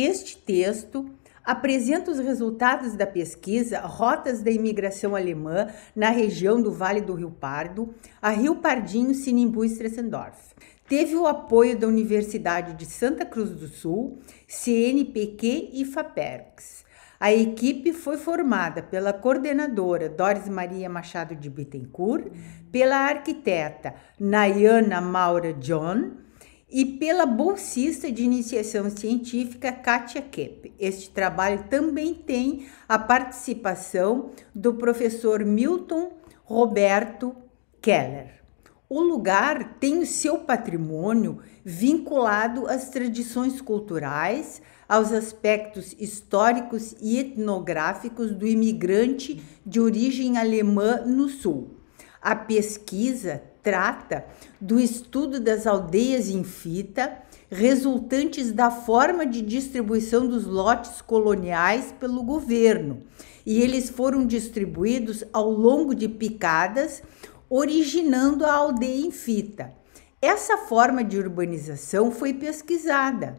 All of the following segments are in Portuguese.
Este texto apresenta os resultados da pesquisa Rotas da Imigração Alemã na região do Vale do Rio Pardo, a Rio Pardinho, Sinimbu e Stressendorf. Teve o apoio da Universidade de Santa Cruz do Sul, CNPq e FAPERGS. A equipe foi formada pela coordenadora Doris Maria Machado de Bittencourt, pela arquiteta Nayana Maura John e pela bolsista de iniciação científica Kátia Kepp. Este trabalho também tem a participação do professor Milton Roberto Keller. O lugar tem o seu patrimônio vinculado às tradições culturais, aos aspectos históricos e etnográficos do imigrante de origem alemã no sul. A pesquisa trata do estudo das aldeias em fita, resultantes da forma de distribuição dos lotes coloniais pelo governo, e eles foram distribuídos ao longo de picadas, originando a aldeia em fita. Essa forma de urbanização foi pesquisada.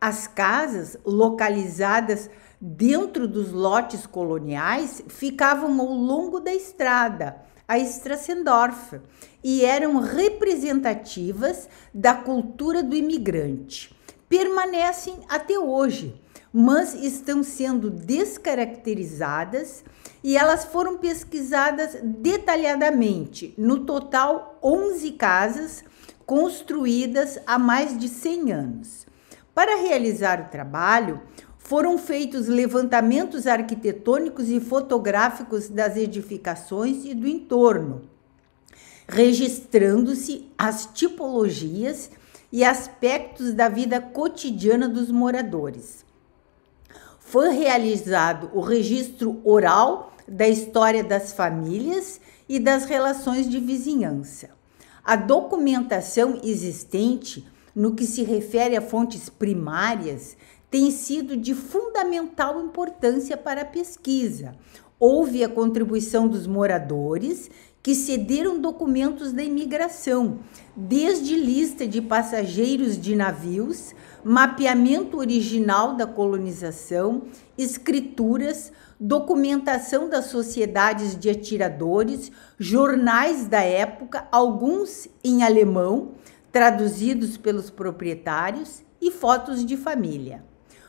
As casas localizadas dentro dos lotes coloniais ficavam ao longo da estrada, a Stressendorf, e eram representativas da cultura do imigrante. Permanecem até hoje, mas estão sendo descaracterizadas e elas foram pesquisadas detalhadamente. No total, 11 casas construídas há mais de 100 anos. Para realizar o trabalho, foram feitos levantamentos arquitetônicos e fotográficos das edificações e do entorno, registrando-se as tipologias e aspectos da vida cotidiana dos moradores. Foi realizado o registro oral da história das famílias e das relações de vizinhança. A documentação existente no que se refere a fontes primárias tem sido de fundamental importância para a pesquisa. Houve a contribuição dos moradores que cederam documentos da imigração, desde lista de passageiros de navios, mapeamento original da colonização, escrituras, documentação das sociedades de atiradores, jornais da época, alguns em alemão, traduzidos pelos proprietários, e fotos de família.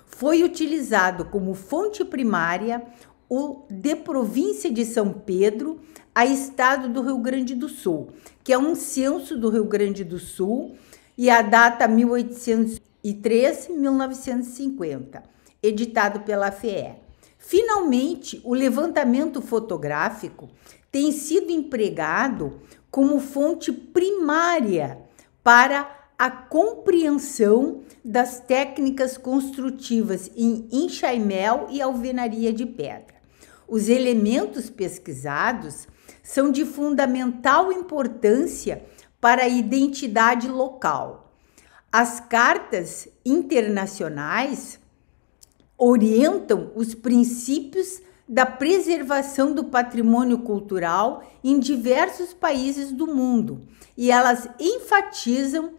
Foi utilizado como fonte primária o de Província de São Pedro a Estado do Rio Grande do Sul, que é um censo do Rio Grande do Sul, e a data 1803-1950, editado pela FE. Finalmente, o levantamento fotográfico tem sido empregado como fonte primária para a compreensão das técnicas construtivas em enxaimel e alvenaria de pedra. Os elementos pesquisados são de fundamental importância para a identidade local. As cartas internacionais orientam os princípios da preservação do patrimônio cultural em diversos países do mundo, e elas enfatizam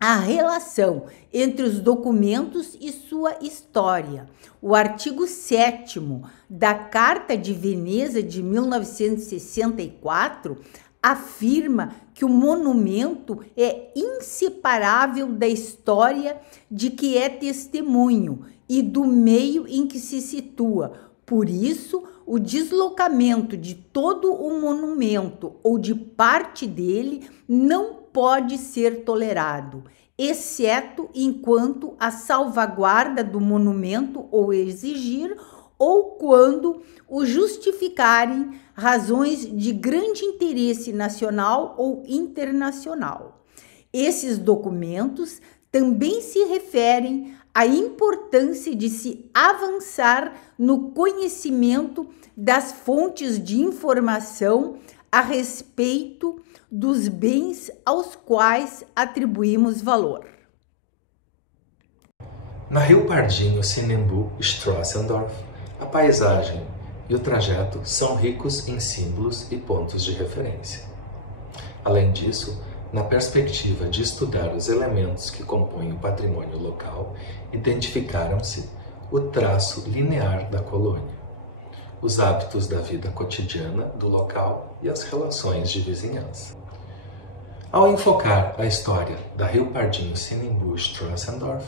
a relação entre os documentos e sua história. O artigo 7º da Carta de Veneza de 1964 afirma que o monumento é inseparável da história de que é testemunho e do meio em que se situa. Por isso, o deslocamento de todo o monumento ou de parte dele não pode ser tolerado, exceto enquanto a salvaguarda do monumento ou exigir, ou quando o justificarem razões de grande interesse nacional ou internacional. Esses documentos também se referem à importância de se avançar no conhecimento das fontes de informação a respeito dos bens aos quais atribuímos valor. Na Rio Pardinho, Sinimbu, Stressendorf, a paisagem e o trajeto são ricos em símbolos e pontos de referência. Além disso, Na perspectiva de estudar os elementos que compõem o patrimônio local, identificaram-se o traço linear da colônia, os hábitos da vida cotidiana do local e as relações de vizinhança. Ao enfocar a história da Rio Pardinho Sinimbu Strassendorf,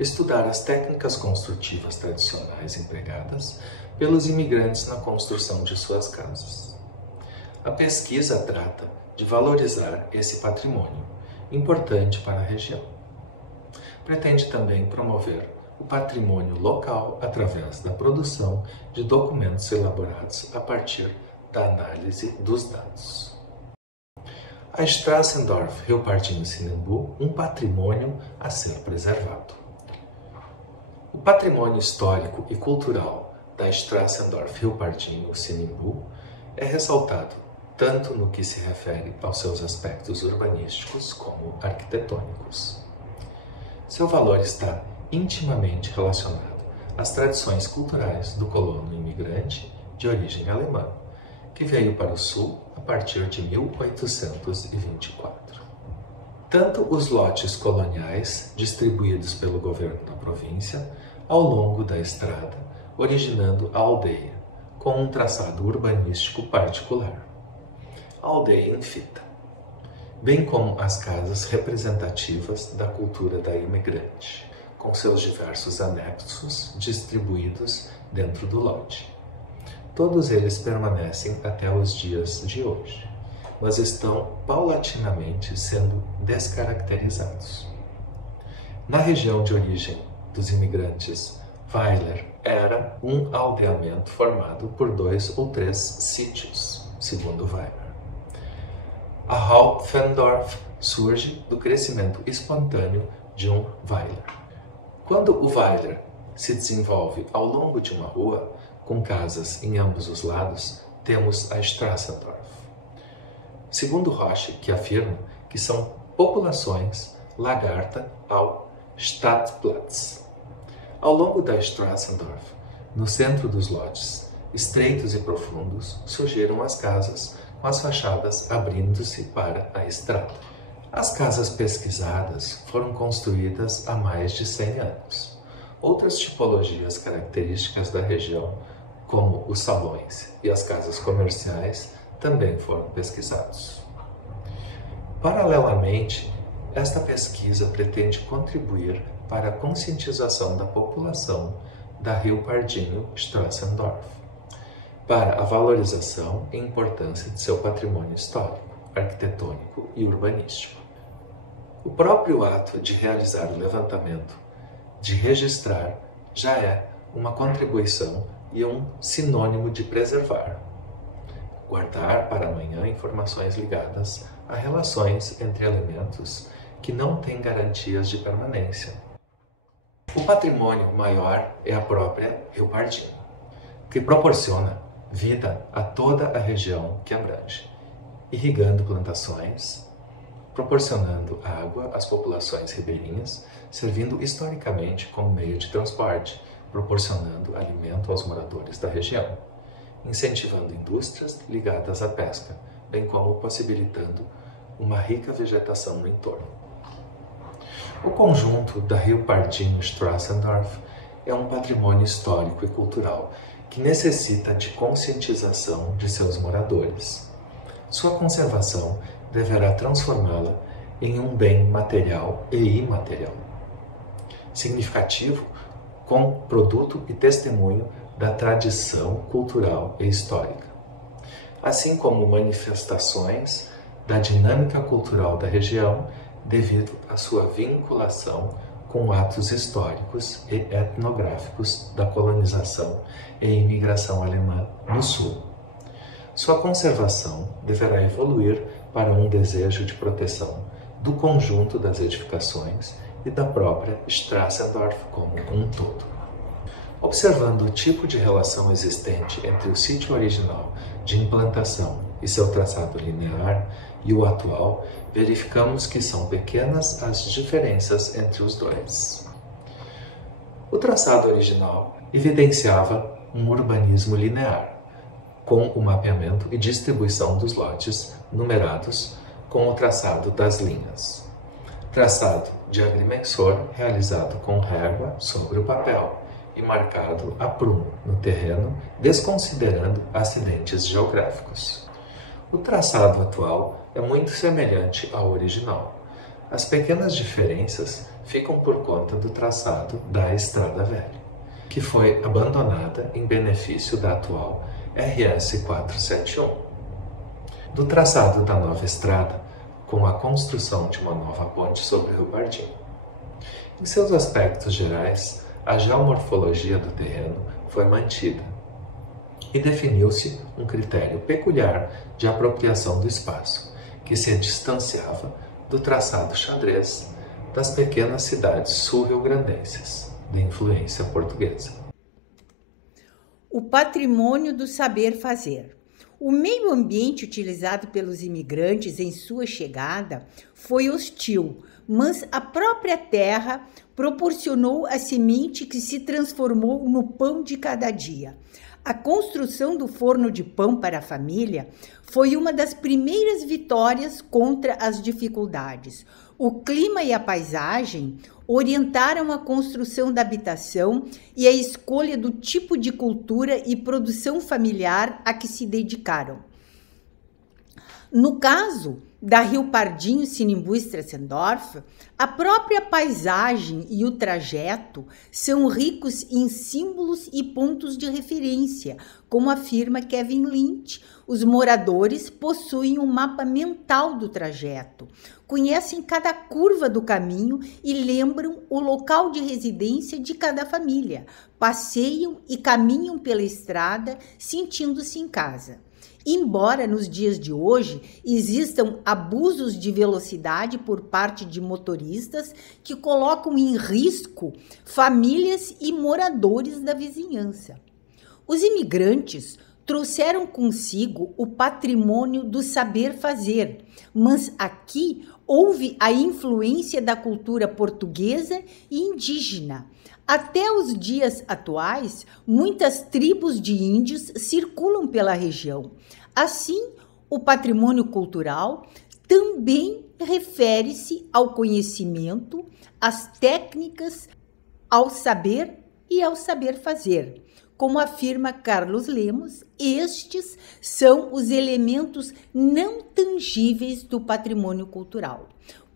estudar as técnicas construtivas tradicionais empregadas pelos imigrantes na construção de suas casas. A pesquisa trata de valorizar esse patrimônio, importante para a região. Pretende também promover o patrimônio local através da produção de documentos elaborados a partir da análise dos dados. A Strassendorf Rio Pardinho Sinimbu, um patrimônio a ser preservado. O patrimônio histórico e cultural da Strassendorf Rio Pardinho Sinimbu é ressaltado tanto no que se refere aos seus aspectos urbanísticos como arquitetônicos. Seu valor está intimamente relacionado às tradições culturais do colono imigrante de origem alemã, que veio para o sul a partir de 1824. Tanto os lotes coloniais distribuídos pelo governo da província ao longo da estrada, originando a aldeia, com um traçado urbanístico particular, a aldeia em fita, bem como as casas representativas da cultura da imigrante, com seus diversos anexos distribuídos dentro do lote. Todos eles permanecem até os dias de hoje, mas estão paulatinamente sendo descaracterizados. Na região de origem dos imigrantes, Weiler era um aldeamento formado por 2 ou 3 sítios, segundo Weiler. A Hauptfendorf surge do crescimento espontâneo de um Weiler. Quando o Weiler se desenvolve ao longo de uma rua, com casas em ambos os lados, temos a Strassendorf. Segundo Roche, que afirma que são populações lagarta ao Stadtplatz. Ao longo da Strassendorf, no centro dos lotes, estreitos e profundos, surgiram as casas com as fachadas abrindo-se para a estrada. As casas pesquisadas foram construídas há mais de 100 anos. Outras tipologias características da região, como os salões e as casas comerciais, também foram pesquisados. Paralelamente, esta pesquisa pretende contribuir para a conscientização da população da Rio Pardinho Strassendorf, para a valorização e importância de seu patrimônio histórico, arquitetônico e urbanístico. O próprio ato de realizar o levantamento, de registrar, já é uma contribuição e um sinônimo de preservar. Guardar para amanhã informações ligadas a relações entre elementos que não têm garantias de permanência. O patrimônio maior é a própria Rio Pardinho, que proporciona vida a toda a região que abrange, irrigando plantações, proporcionando água às populações ribeirinhas, servindo historicamente como meio de transporte, proporcionando alimento aos moradores da região, incentivando indústrias ligadas à pesca, bem como possibilitando uma rica vegetação no entorno. O conjunto da Rio Pardinho Strassendorf é um patrimônio histórico e cultural que necessita de conscientização de seus moradores. Sua conservação deverá transformá-la em um bem material e imaterial, significativo com produto e testemunho da tradição cultural e histórica, assim como manifestações da dinâmica cultural da região devido à sua vinculação com atos históricos e etnográficos da colonização e imigração alemã no Sul. Sua conservação deverá evoluir para um desejo de proteção do conjunto das edificações e da própria Strassendorf como um todo. Observando o tipo de relação existente entre o sítio original de implantação e seu traçado linear e o atual, verificamos que são pequenas as diferenças entre os dois. O traçado original evidenciava um urbanismo linear, com o mapeamento e distribuição dos lotes numerados com o traçado das linhas. Traçado de agrimensor realizado com régua sobre o papel e marcado a prumo no terreno, desconsiderando acidentes geográficos. O traçado atual é muito semelhante ao original. As pequenas diferenças ficam por conta do traçado da Estrada Velha, que foi abandonada em benefício da atual RS 471. Do traçado da nova estrada, com a construção de uma nova ponte sobre o Rio Pardinho. Em seus aspectos gerais, a geomorfologia do terreno foi mantida e definiu-se um critério peculiar de apropriação do espaço, que se distanciava do traçado xadrez das pequenas cidades sul-riograndenses, de influência portuguesa. O patrimônio do saber fazer. O meio ambiente utilizado pelos imigrantes em sua chegada foi hostil, mas a própria terra proporcionou a semente que se transformou no pão de cada dia. A construção do forno de pão para a família foi uma das primeiras vitórias contra as dificuldades. O clima e a paisagem orientaram a construção da habitação e a escolha do tipo de cultura e produção familiar a que se dedicaram. No caso da Rio Pardinho, Sinimbu e Stressendorf, a própria paisagem e o trajeto são ricos em símbolos e pontos de referência, como afirma Kevin Lynch. Os moradores possuem um mapa mental do trajeto, conhecem cada curva do caminho e lembram o local de residência de cada família, passeiam e caminham pela estrada sentindo-se em casa. Embora nos dias de hoje existam abusos de velocidade por parte de motoristas que colocam em risco famílias e moradores da vizinhança. Os imigrantes trouxeram consigo o patrimônio do saber fazer, mas aqui houve a influência da cultura portuguesa e indígena. Até os dias atuais, muitas tribos de índios circulam pela região. Assim, o patrimônio cultural também refere-se ao conhecimento, às técnicas, ao saber e ao saber fazer. Como afirma Carlos Lemos, estes são os elementos não tangíveis do patrimônio cultural.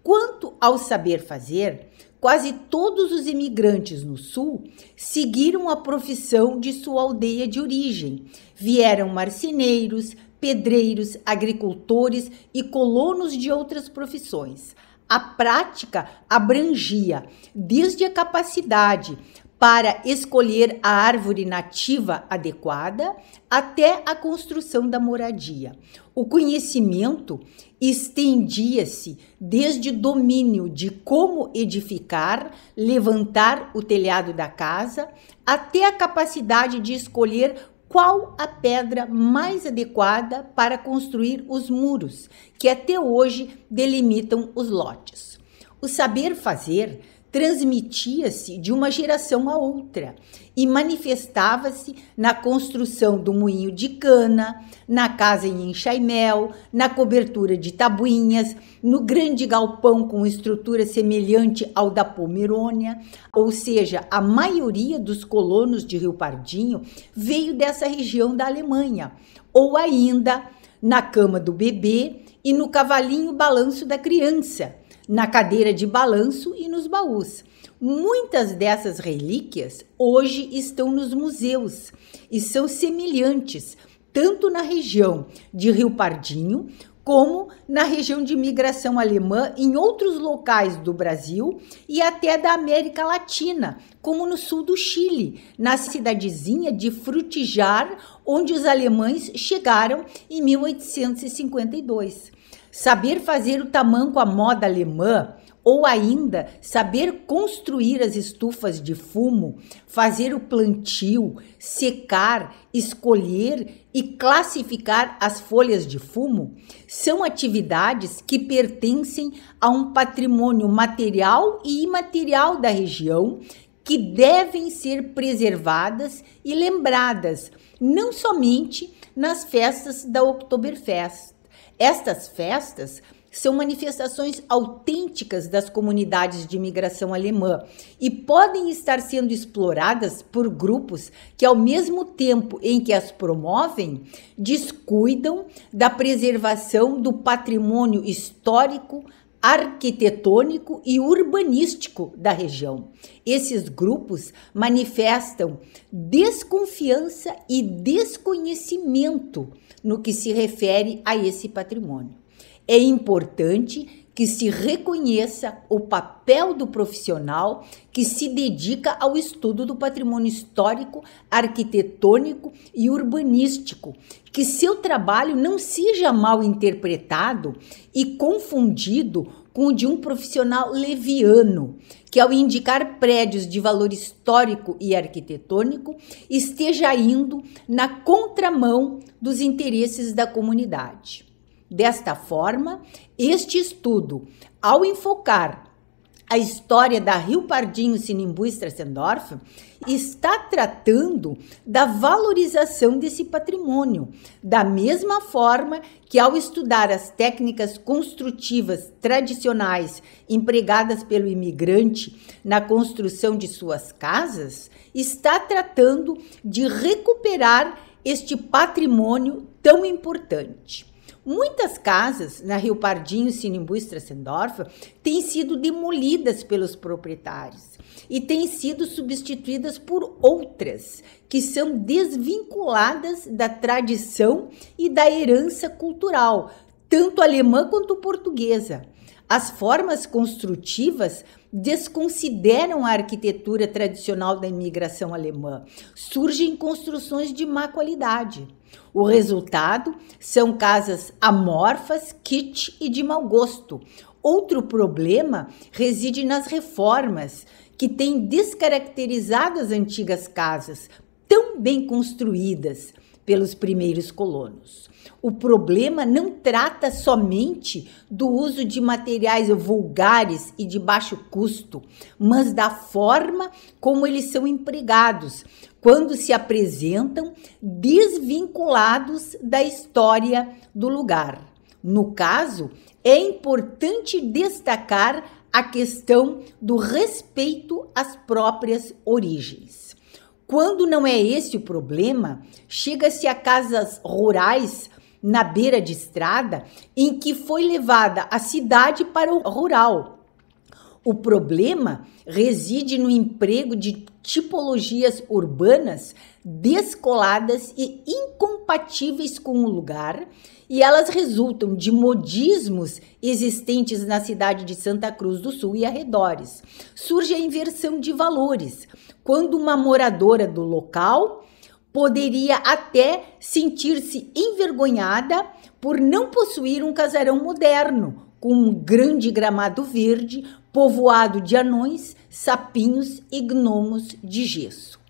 Quanto ao saber fazer, quase todos os imigrantes no Sul seguiram a profissão de sua aldeia de origem. Vieram marceneiros, pedreiros, agricultores e colonos de outras profissões. A prática abrangia desde a capacidade para escolher a árvore nativa adequada até a construção da moradia. O conhecimento estendia-se desde o domínio de como edificar, levantar o telhado da casa, até a capacidade de escolher qual a pedra mais adequada para construir os muros, que até hoje delimitam os lotes. O saber fazer transmitia-se de uma geração a outra e manifestava-se na construção do moinho de cana, na casa em enxaimel, na cobertura de tabuinhas, no grande galpão com estrutura semelhante ao da Pomerônia, ou seja, a maioria dos colonos de Rio Pardinho veio dessa região da Alemanha, ou ainda na cama do bebê e no cavalinho balanço da criança, na cadeira de balanço e nos baús. Muitas dessas relíquias hoje estão nos museus e são semelhantes tanto na região de Rio Pardinho como na região de imigração alemã em outros locais do Brasil e até da América Latina, como no sul do Chile, na cidadezinha de Frutillar, onde os alemães chegaram em 1852. Saber fazer o tamanco à moda alemã, ou ainda saber construir as estufas de fumo, fazer o plantio, secar, escolher e classificar as folhas de fumo, são atividades que pertencem a um patrimônio material e imaterial da região que devem ser preservadas e lembradas, não somente nas festas da Oktoberfest. Estas festas são manifestações autênticas das comunidades de imigração alemã e podem estar sendo exploradas por grupos que, ao mesmo tempo em que as promovem, descuidam da preservação do patrimônio histórico, arquitetônico e urbanístico da região. Esses grupos manifestam desconfiança e desconhecimento no que se refere a esse patrimônio. É importante que se reconheça o papel do profissional que se dedica ao estudo do patrimônio histórico, arquitetônico e urbanístico, que seu trabalho não seja mal interpretado e confundido com o de um profissional leviano, que ao indicar prédios de valor histórico e arquitetônico, esteja indo na contramão dos interesses da comunidade. Desta forma, este estudo, ao enfocar a história da Rio Pardinho Sinimbu Stressendorf, está tratando da valorização desse patrimônio, da mesma forma que, ao estudar as técnicas construtivas tradicionais empregadas pelo imigrante na construção de suas casas, está tratando de recuperar este patrimônio tão importante. Muitas casas na Rio Pardinho Sinimbu Stressendorf têm sido demolidas pelos proprietários e têm sido substituídas por outras que são desvinculadas da tradição e da herança cultural, tanto alemã quanto portuguesa. As formas construtivas desconsideram a arquitetura tradicional da imigração alemã. Surgem construções de má qualidade. O resultado são casas amorfas, kitsch e de mau gosto. Outro problema reside nas reformas, que têm descaracterizado as antigas casas, tão bem construídas pelos primeiros colonos. O problema não trata somente do uso de materiais vulgares e de baixo custo, mas da forma como eles são empregados, quando se apresentam desvinculados da história do lugar. No caso, é importante destacar a questão do respeito às próprias origens. Quando não é esse o problema, chega-se a casas rurais na beira de estrada em que foi levada a cidade para o rural. O problema reside no emprego de tipologias urbanas descoladas e incompatíveis com o lugar, e elas resultam de modismos existentes na cidade de Santa Cruz do Sul e arredores. Surge a inversão de valores, quando uma moradora do local poderia até sentir-se envergonhada por não possuir um casarão moderno, com um grande gramado verde, povoado de anões, sapinhos e gnomos de gesso.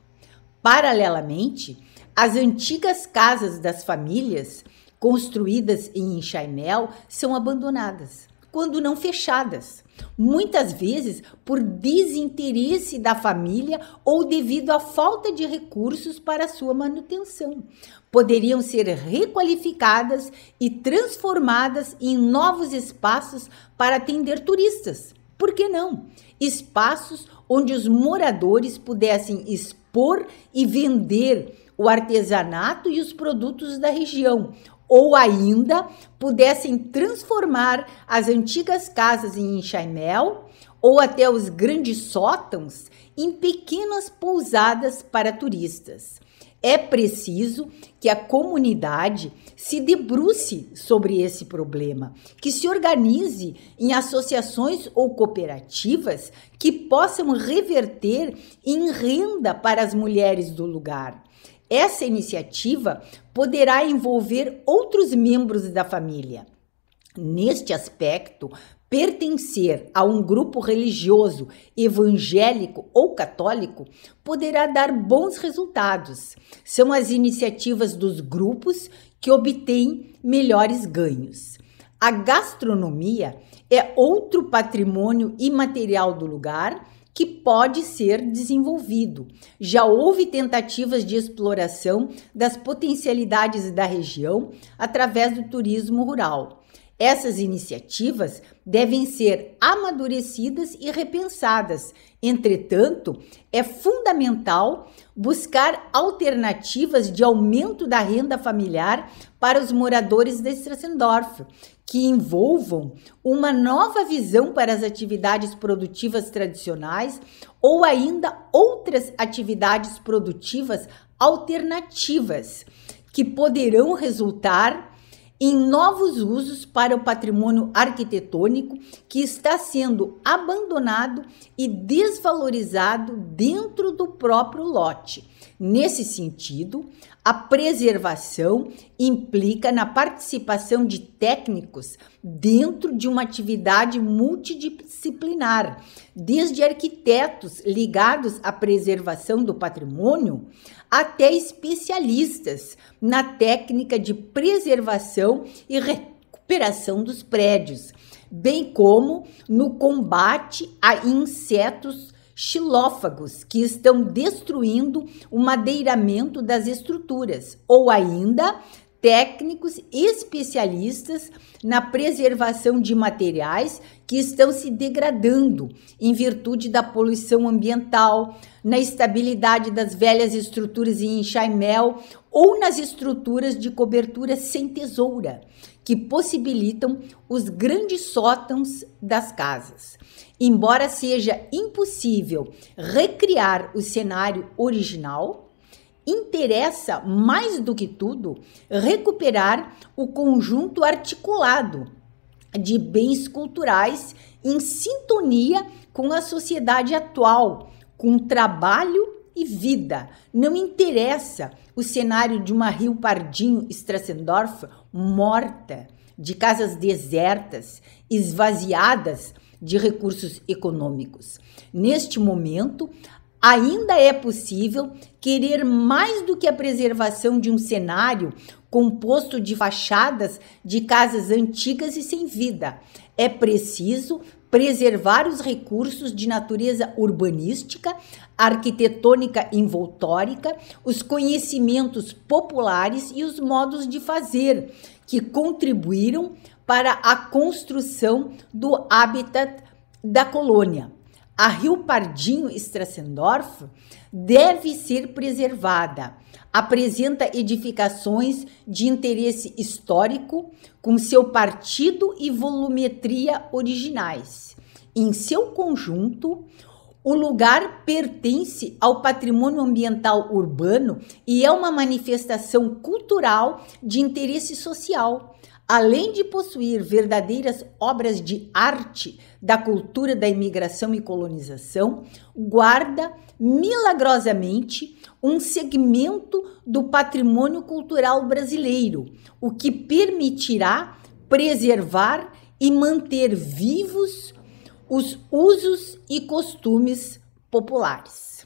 Paralelamente, as antigas casas das famílias, construídas em enxaimel, são abandonadas, quando não fechadas, muitas vezes por desinteresse da família ou devido à falta de recursos para sua manutenção. Poderiam ser requalificadas e transformadas em novos espaços para atender turistas. Por que não? Espaços onde os moradores pudessem expor e vender o artesanato e os produtos da região, ou ainda pudessem transformar as antigas casas em enxaimel ou até os grandes sótãos em pequenas pousadas para turistas. É preciso que a comunidade se debruce sobre esse problema, que se organize em associações ou cooperativas que possam reverter em renda para as mulheres do lugar. Essa iniciativa poderá envolver outros membros da família. Neste aspecto, pertencer a um grupo religioso, evangélico ou católico poderá dar bons resultados. São as iniciativas dos grupos que obtêm melhores ganhos. A gastronomia é outro patrimônio imaterial do lugar que pode ser desenvolvido. Já houve tentativas de exploração das potencialidades da região através do turismo rural. Essas iniciativas devem ser amadurecidas e repensadas. Entretanto, é fundamental buscar alternativas de aumento da renda familiar para os moradores de Strassendorf, que envolvam uma nova visão para as atividades produtivas tradicionais ou ainda outras atividades produtivas alternativas, que poderão resultar em novos usos para o patrimônio arquitetônico que está sendo abandonado e desvalorizado dentro do próprio lote. Nesse sentido, a preservação implica na participação de técnicos dentro de uma atividade multidisciplinar, desde arquitetos ligados à preservação do patrimônio até especialistas na técnica de preservação e recuperação dos prédios, bem como no combate a insetos xilófagos que estão destruindo o madeiramento das estruturas, ou ainda técnicos especialistas na preservação de materiais que estão se degradando em virtude da poluição ambiental, na estabilidade das velhas estruturas em enxaimel ou nas estruturas de cobertura sem tesoura, que possibilitam os grandes sótãos das casas. Embora seja impossível recriar o cenário original, interessa mais do que tudo recuperar o conjunto articulado de bens culturais em sintonia com a sociedade atual, com trabalho e vida. Não interessa o cenário de uma Rio Pardinho Strassendorf morta, de casas desertas, esvaziadas de recursos econômicos. Neste momento, ainda é possível querer mais do que a preservação de um cenário composto de fachadas de casas antigas e sem vida. É preciso preservar os recursos de natureza urbanística, arquitetônica envoltórica, os conhecimentos populares e os modos de fazer que contribuíram para a construção do habitat da colônia. A Rio Pardinho Strassendorf deve ser preservada. Apresenta edificações de interesse histórico com seu partido e volumetria originais. Em seu conjunto, o lugar pertence ao patrimônio ambiental urbano e é uma manifestação cultural de interesse social. Além de possuir verdadeiras obras de arte da cultura da imigração e colonização, guarda milagrosamente um segmento do patrimônio cultural brasileiro, o que permitirá preservar e manter vivos os usos e costumes populares.